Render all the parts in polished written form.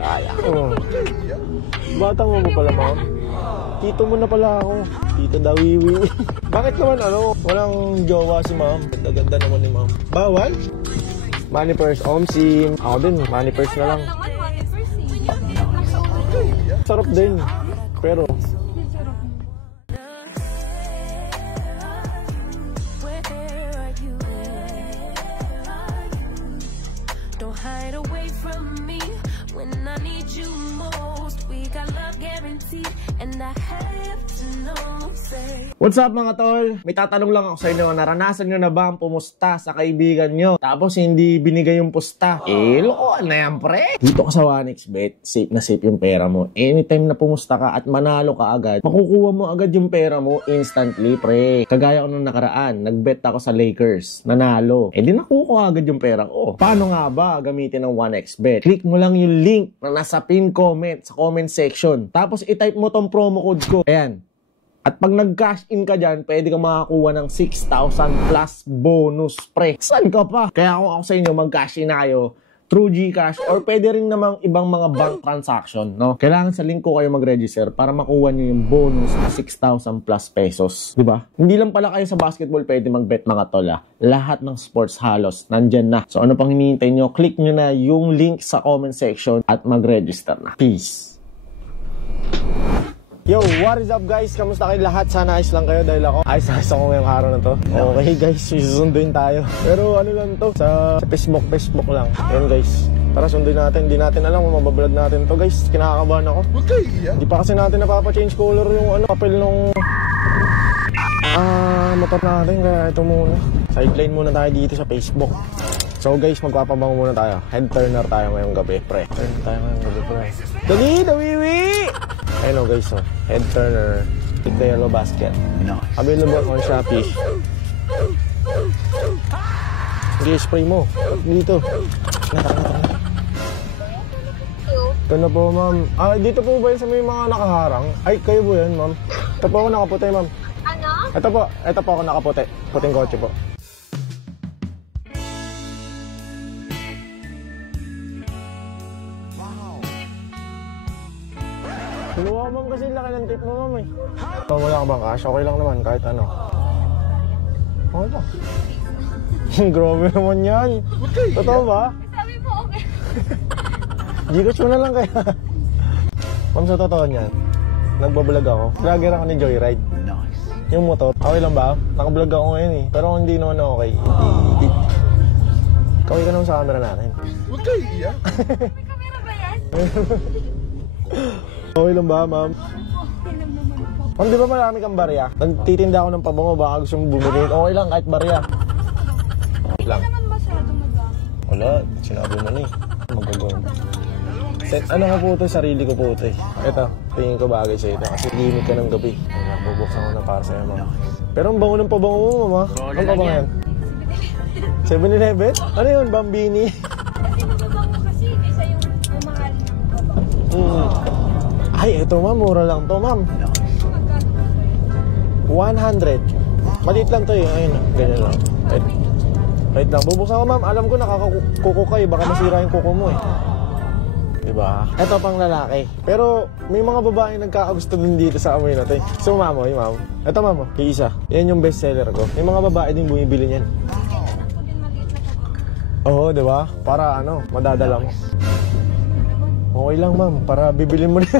Sayang. Bata mo pa pala, ma'am. Tito mo na pala ako. Tito Dawiwi. Bakit naman walang jowa si ma'am? Ganda-ganda naman ni ma'am. Bawal? Money purse, Omsim. Ako din, money purse na lang. Sarap din. Pero what's up mga tol? May tatanong lang ako sa inyo, naranasan nyo na ba ang pumusta sa kaibigan nyo? Tapos hindi binigay yung pusta? Lokohan na yan, pre! Dito ka sa 1xBet, safe na safe yung pera mo. Anytime na pumusta ka at manalo ka agad, makukuha mo agad yung pera mo instantly, pre. Kagaya ko nung nakaraan, nagbet ako sa Lakers, nanalo. Di nakukuha agad yung pera ko. Paano nga ba gamitin ng 1xBet? Click mo lang yung link na nasa pin comment sa comment section. Tapos i-type mo tong promo code ko. Ayan. At pag nag-cash in ka dyan, pwede ka makakuha ng 6,000 plus bonus, pre. Saan ka pa? Kaya ako sa inyo, mag-cash in na kayo through GCash or pwede rin namang ibang mga bank transaction, no? Kailangan sa link ko kayo mag-register para makuha nyo yung bonus na 6,000 plus pesos. Diba? Hindi lang pala kayo sa basketball pwede mag-bet mga tola. Lahat ng sports halos, nandyan na. So ano pang hinihintay nyo? Click nyo na yung link sa comment section at mag-register na. Peace! Yo, what is up guys? Kamusta kayo lahat? Sana ayos lang kayo dahil ayos ako ngayong araw na to. Okay guys, susunduin tayo. Pero ano lang to, sa Facebook lang. Ayan guys, tara sunduin natin. Hindi natin alam kung mabablog natin to guys. Kinakabahan ako. Hindi pa kasi natin napapa-change color yung papel nung motor natin. Kaya ito muna. Sideline muna tayo dito sa Facebook. So guys, magpapabango muna tayo. Head turner tayo ngayong gabi, pre. Turn tayo ngayong gabi, pre. Dali, Dawiwi! Ayun guys, head turner with the yellow basket. Available on Shopee. Sige, spray mo. Dito. Ito na po, ma'am. Dito po ba yun sa may mga nakaharang? Ay, kayo po yan, ma'am. Ito po ako nakaputi, ma'am. Ano? Ito po ako nakaputi. Puting kotse po. Kinuha ma'am kasi laki ng tip mo, ma'am eh. Wala ka bang cash? Okay lang naman kahit ano. Okay lang. Grabe naman yan. Totoo ba? Sabi mo okay. Gcash mo na lang kaya. Ma'am, sa totoo niyan, nagbablog ako. Vlogger ako ni Joyride. Yung motor, okay lang ba? Nakablog ako ngayon eh. Pero hindi naman okay. Kaway ka naman sa camera natin. Okay, yeah. May camera ba yan? Okay lang ba, ma'am? Okay lang naman po. Ma'am, di ba marami kang barya? Nagtitinda ako ng pabango, baka gusto mong bumili. Okay lang, kahit barya. Okay lang. Hindi naman masyado madami. Wala, sinabi mo na eh. Magagawin. Ano ko po ito? Sarili ko po ito eh. Ito, tingin ko bagay sa ito. Kasi limit ka ng gabi. Kaya bubuksan ko na para sa'yo, ma'am. Pero ang bango ng pabango mo, ma'am. Ang pabango yan? 7-Eleven? Ano yun, Bambini? Kasi mababango kasi, isa yung mamahal ng pabango. Ay, ito ma'am, mura lang to, ma'am. 100. Maliit lang to eh. Ayun, ganyan lang. Wait lang, bubuksan ko ma'am. Alam ko nakakakuko ka eh. Baka masira yung kuko mo eh. Diba? Ito pang lalaki. Pero may mga babae nagkakagusto din dito sa amoy na to eh. So ma'am, ma'am. Ito ma'am, isa. Yan yung best seller ko. May mga babae din bumibili niyan. Oo, diba? Para ano, madadala mo. Okay lang ma'am, para bibili mo na.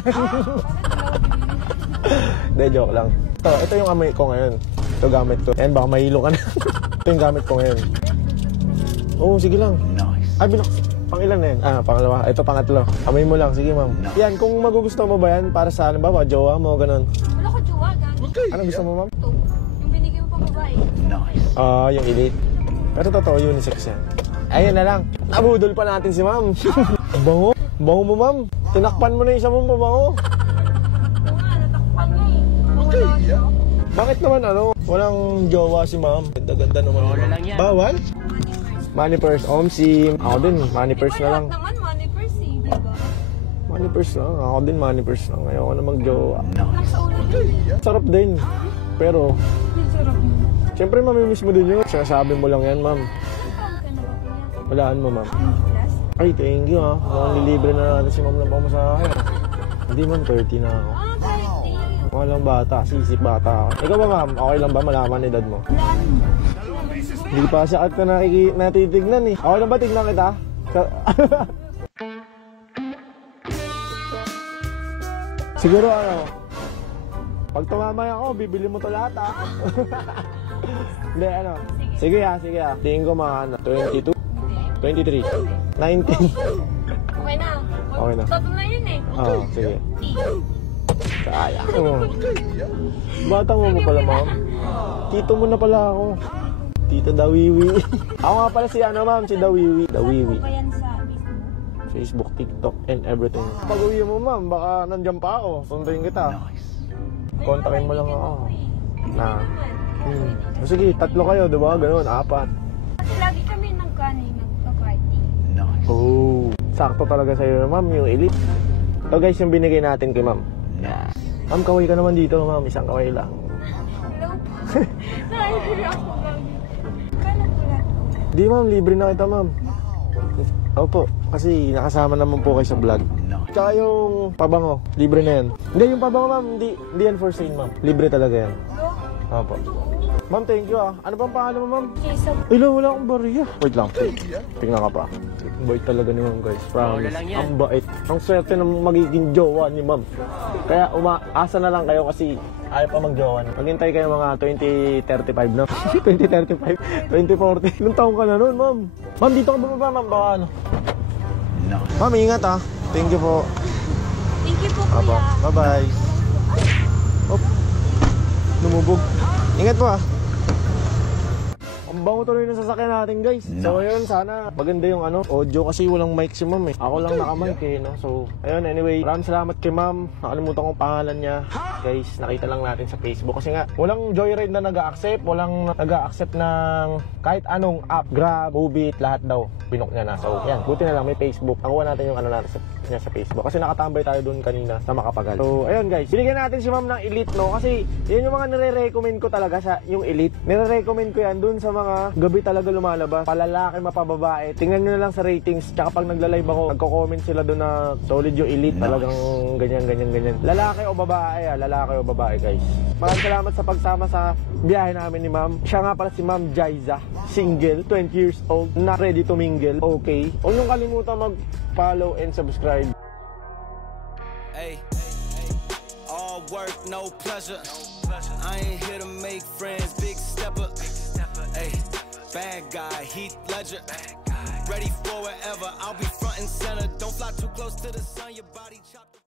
Hindi, joke lang. Ito yung amoy ko ngayon. Ito gamit ko. Ayan, baka mahilo ka na. Ito yung gamit ko ngayon. Oo, sige lang. Nice. Ay, pang ilan na yan? Pangalawa. Ito, pangatlo. Amoy mo lang. Sige ma'am. Nice. Yan, kung magugusto mo ba yan, para sa ano ba, jowa mo, ganun. Wala ko jowa, gano'n. Okay. Ano gusto mo ma'am? Ito, yung binigay mo pa babae. Nice. Yung elite. Pero totoo, unisex yan. Ayun na lang. Nabudol pa natin si ma'am. Bango. Bango mo, ma'am. Tinakpan mo na isa mong pabango. Ito nga, natakpan mo eh. Okay, yeah. Bakit naman walang jowa si ma'am? Ganda-ganda naman. Bawal? Money purse, Omsim. Ako din, money purse na lang. Lahat naman money purse eh, di ba? Money purse lang. Ako din, money purse lang. Ayoko na mag-jowa. Nasa ulo. Sarap din. Pero, Sarap mo. siyempre mamimiss mo din yun. Sinasabi mo lang yan, ma'am. Saan ka na ba kuya? Walaan mo, ma'am. Plus? Ay, thank you ha. Mukhang nilibre na natin si ma'am ng pamasahe. Hindi ma'am, 30 na ako. Ah, 30. Walang bata, sisip bata ako. Ikaw ba ma'am, okay lang ba malaman edad mo? Hindi pa siya at na natitignan eh. Okay lang ba tignan kita? Siguro ano, pag tumamay ako, bibili mo to lahat ha. Hindi ano. Sige ha. Tingin ko mga ano, 22, 23, 19. Okay na. Okay na. Tatlo na yun eh. Oo, sige. Kaya mo. Bata mo pala ma'am. Tito mo na pala ako. Tito Dawiwi. Ako nga pala si ano ma'am, si Dawiwi. Dawiwi. Ano ba yan sa Facebook, TikTok, and everything. Pag uwi mo ma'am, baka nandiyan pa ako. Sunduin kita. Kontakin mo lang ako. Na. Sige, 3 kayo, diba? Ganun, 4. Kasi lagi kami nagpa-party. Oh. Sakto talaga sa'yo ma'am, yung elite. Ito guys, yung binigay natin kay ma'am. Ma'am, kaway ka naman dito ma'am. Isang kaway lang. Hello po. Nakahiri ako lagi. Kala ko lahat. Di ma'am, libre na kita ma'am. Opo, kasi nakasama naman po kayo sa vlog. Tsaka yung pabango, libre na yan. Hindi, yung pabango ma'am, hindi yan for sale ma'am. Libre talaga yan. Opo. Ma'am, thank you ah. Ano bang pangalan mo ma'am? Jason. Wala akong bariya. Wait lang, tingnan ka pa. Bait talaga ni ma'am guys, promise. Ang bait. Ang swerte na magiging jowa ni ma'am. Kaya umaasa na lang kayo kasi ayaw pa mag-jowa na. Maghintay kayo mga 2035 na. 2035, 2040. Ilang taong ka na nun ma'am? Ma'am, dito ka bumaba ma'am, baka ano. Ma'am, ingat ah. Thank you po. Thank you po kuya. Bye-bye. Oh, lumubog. Ingat po ah. Ang bango tuloy ng sasakyan natin guys. So ayun, sana maganda yung ano, audio kasi walang mic si ma'am eh. Ako lang naka-mic eh, no? So ayun, anyway, maraming salamat kay ma'am. Nakalimutan kong pangalan niya. Guys, nakita lang natin sa Facebook kasi nga walang Joyride na nag-a-accept, walang nag-a-accept ng kahit anong app. Grab, Ubit, lahat daw binok niya na. So yan, buti na lang may Facebook. Nakuha natin yung ano natin niya sa Facebook kasi nakatambay tayo doon kanina sa Makapagal. So ayun guys, binigyan natin si ma'am ng Elite, no? Kasi yun yung mga nire-recommend ko talaga sa yung Elite. Nire-recommend ko yan doon sa mga gabi talaga lumalabas, palalaki, mapababae. Tingnan nyo na lang sa ratings. Tsaka pag nagla-live ako, nagko-comment sila doon na solid yung Elite. Talagang ganyan. Lalaki o babae, lalaki o babae guys. Maraming salamat sa pagsama sa biyahe namin ni ma'am. Siya nga pala si Ma'am Jaiza, single, 20 years old, not ready to mingle. Okay. Huwag niyong kalimutan mag-follow and subscribe. Hey, all work, no pleasure. I ain't here to make friends, big stepper. Hey, bad guy, Heath Ledger. Ready for whatever, I'll be front and center. Don't fly too close to the sun, your body chopped.